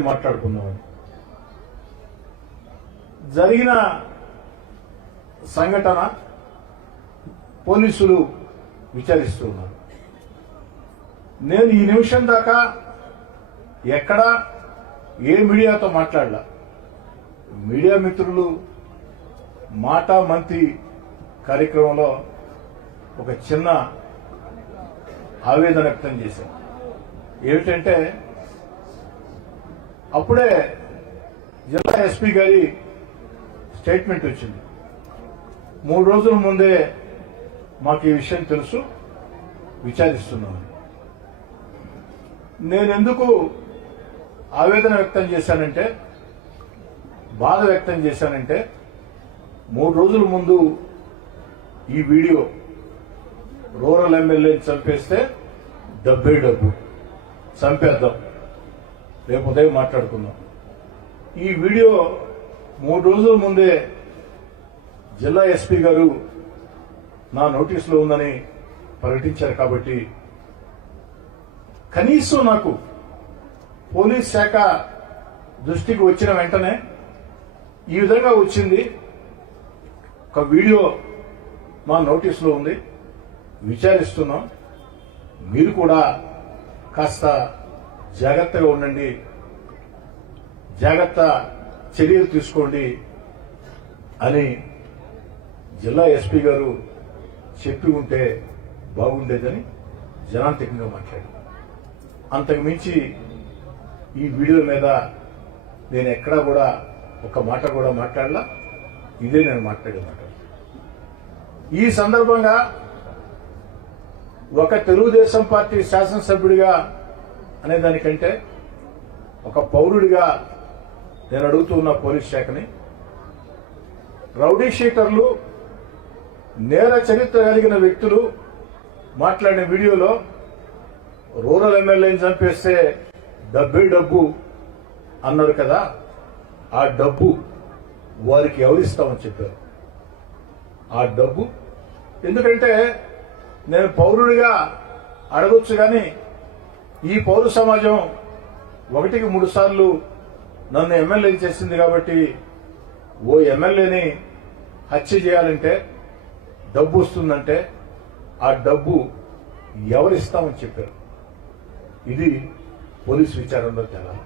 మాట్లాడుకుందామని జరిగిన సంఘటన పోలీసులు విచారిస్తున్నారు. నేను ఈ నిమిషం దాకా ఎక్కడా ఏ మీడియాతో మాట్లాడలా. మీడియా మిత్రులు మాటా మంతి కార్యక్రమంలో ఒక చిన్న ఆవేదన వ్యక్తం చేశాను. ఏమిటంటే అప్పుడే జిల్లా ఎస్పీ గారి స్టేట్మెంట్ వచ్చింది. 3 రోజుల ముందే మాకు ఈ విషయం తెలుసు, విచారిస్తున్నాను. నేనెందుకు ఆవేదన వ్యక్తం చేశానంటే, బాధ వ్యక్తం చేశానంటే, 3 రోజుల ముందు ఈ వీడియో రూరల్ ఎమ్మెల్యేని చంపేస్తే డబ్బే డబ్బు చంపేద్దాం, రేపు ఉదయం మాట్లాడుకుందాం. ఈ వీడియో 3 రోజుల ముందే జిల్లా ఎస్పీ గారు నా నోటీసులో ఉందని ప్రకటించారు. కాబట్టి కనీసం నాకు పోలీస్ శాఖ దృష్టికి వచ్చిన వెంటనే ఈ విధంగా వచ్చింది, ఒక వీడియో మా నోటీసులో ఉంది, విచారిస్తున్నాం, మీరు కూడా కాస్త జాగ్రత్తగా ఉండండి, జాగ్రత్త చర్యలు తీసుకోండి అని జిల్లా ఎస్పీ గారు చెప్పి ఉంటే బాగుండేదని జనాంతికంగా మాట్లాడారు. అంతకు మించి ఈ వీడియో మీద నేను ఎక్కడా కూడా ఒక మాట కూడా మాట్లాడలా. ఇదే నేను మాట్లాడే మాట. ఈ సందర్భంగా ఒక తెలుగుదేశం పార్టీ శాసనసభ్యుడిగా అనేదానికంటే ఒక పౌరుడిగా నేను అడుగుతున్న పోలీస్ శాఖని, రౌడీ షీటర్లు, నేర చరిత్ర కలిగిన వ్యక్తులు మాట్లాడిన వీడియోలో రూరల్ ఎమ్మెల్యేని చంపేస్తే డబ్బే డబ్బు అన్నారు కదా, ఆ డబ్బు వారికి ఎవరిస్తామని చెప్పారు. ఆ డబ్బు ఎందుకంటే నేను పౌరుడిగా అడగొచ్చు, కానీ ఈ పౌర సమాజం 1కి 3 సార్లు నన్ను ఎమ్మెల్యే చేసింది. కాబట్టి ఓ ఎమ్మెల్యేని హత్య చేయాలంటే డబ్బు వస్తుందంటే ఆ డబ్బు ఎవరిస్తామని చెప్పారు. ఇది పోలీసు విచారణలో తేలాలి.